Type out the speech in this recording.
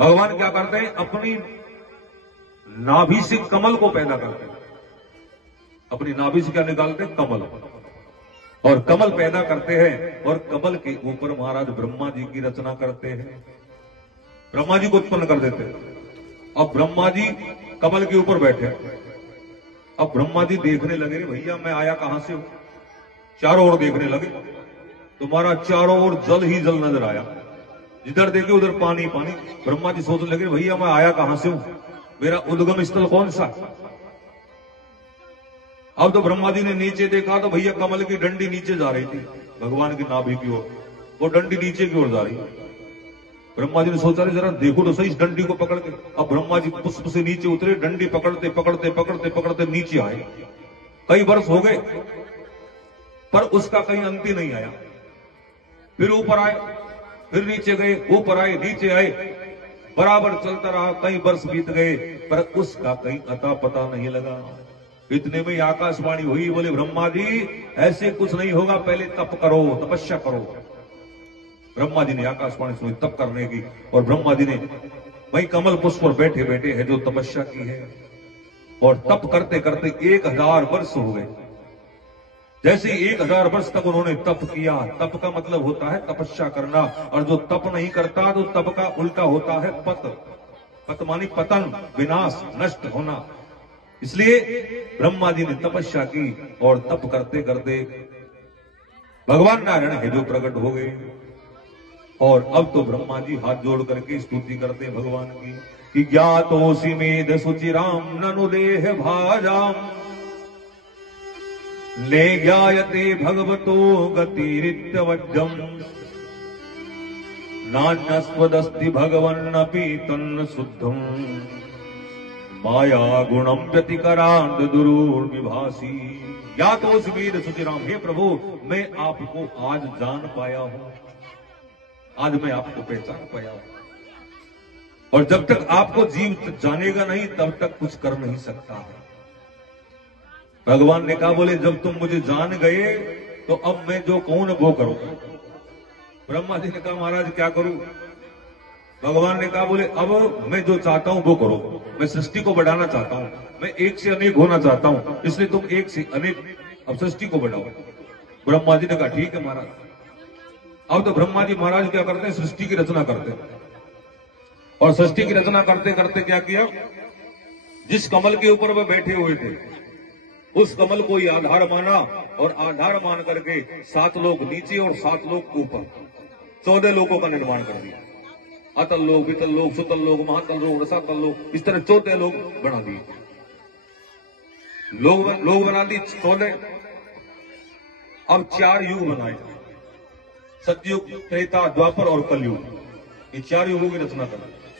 भगवान क्या करते हैं, अपनी नाभि से कमल को पैदा करते हैं। अपनी नाभि से क्या निकालते हैं, कमल, और कमल पैदा करते हैं और कमल के ऊपर महाराज ब्रह्मा जी की रचना करते हैं। ब्रह्मा जी को उत्पन्न कर देते हैं। अब ब्रह्मा जी कमल के ऊपर बैठे। अब ब्रह्मा जी देखने लगे, भैया मैं आया कहां से हूं। चारों ओर देखने लगे, तुम्हारा चारों ओर जल ही जल नजर आया, जिधर देखे उधर पानी पानी। ब्रह्मा जी सोचने लगे, भैया मैं आया कहां से हूं, मेरा उद्गम स्थल कौन सा। अब तो ब्रह्मा जी ने नीचे देखा तो भैया कमल की डंडी नीचे जा रही थी भगवान की नाभि की ओर, वो डंडी नीचे की ओर जा रही। ब्रह्मा जी ने सोचा, जरा देखो तो सही इस डंडी को पकड़ के। अब ब्रह्मा जी पुष्प से नीचे उतरे, डंडी पकड़ते पकड़ते पकड़ते पकड़ते नीचे आए। कई वर्ष हो गए पर उसका कहीं अंत ही नहीं आया। फिर ऊपर आए, फिर नीचे गए, ऊपर आए, नीचे आए, बराबर चलता रहा। कई वर्ष बीत गए पर उसका कहीं अता पता नहीं लगा। इतने में आकाशवाणी हुई, बोले ब्रह्मा जी ऐसे कुछ नहीं होगा, पहले तप करो, तपस्या करो। ब्रह्मा जी ने आकाशवाणी सुनी तप करने की, और ब्रह्मा जी ने वही कमल पुष्प पर बैठे बैठे है जो तपस्या की है। और तप करते करते 1000 वर्ष हो गए। जैसे 1000 वर्ष तक उन्होंने तप किया। तप का मतलब होता है तपस्या करना, और जो तप नहीं करता तो तप का उल्टा होता है पत। पत मानी पतन, विनाश, नष्ट होना। इसलिए ब्रह्मा जी ने तपस्या की, और तप करते करते भगवान नारायण है जो प्रकट हो गए। और अब तो ब्रह्मा जी हाथ जोड़ करके स्तुति करते हैं भगवान की कि ज्ञातोऽसि मेद सुचिराम ननु देह भाजाम ले ज्ञायते भगवतो गतिरित्यवज्जम नान्यस्वदस्ति भगवन्नपि तन्न शुद्धम माया गुणम व्यतिकरांत दुरुर्विभासी। ज्ञातोऽसि मेद सुचिराम, हे प्रभु मैं आपको आज जान पाया हूं, आज मैं आपको पहचान पाया हूं। और जब तक आपको जीव जानेगा नहीं तब तक कुछ कर नहीं सकता है। भगवान ने कहा, बोले जब तुम मुझे जान गए तो अब मैं जो कहूं ना वो करो। ब्रह्मा जी ने कहा, महाराज क्या करूं। भगवान ने कहा, बोले अब मैं जो चाहता हूं वो करो। मैं सृष्टि को बढ़ाना चाहता हूं, मैं एक से अनेक होना चाहता हूं, इसलिए तुम एक से अनेक अब सृष्टि को बढ़ाओ। ब्रह्मा जी ने कहा, ठीक है महाराज। अब तो ब्रह्मा जी महाराज क्या करते हैं, सृष्टि की रचना करते हैं। और सृष्टि की रचना करते करते क्या किया, जिस कमल के ऊपर वे बैठे हुए थे उस कमल को ही आधार माना, और आधार मान करके 7 लोग नीचे और 7 लोग ऊपर 14 लोगों का निर्माण कर दिया। अतल लोग, वितल लोग, सुतल लोग, महातल लोग, रसातल लोग, इस तरह 14 लोग बना दिए। लोग बना दिए 14। अब 4 युग बनाए, सतयुग, त्रेता, द्वापर और कलयुग। ये 4 युगों की रचना कर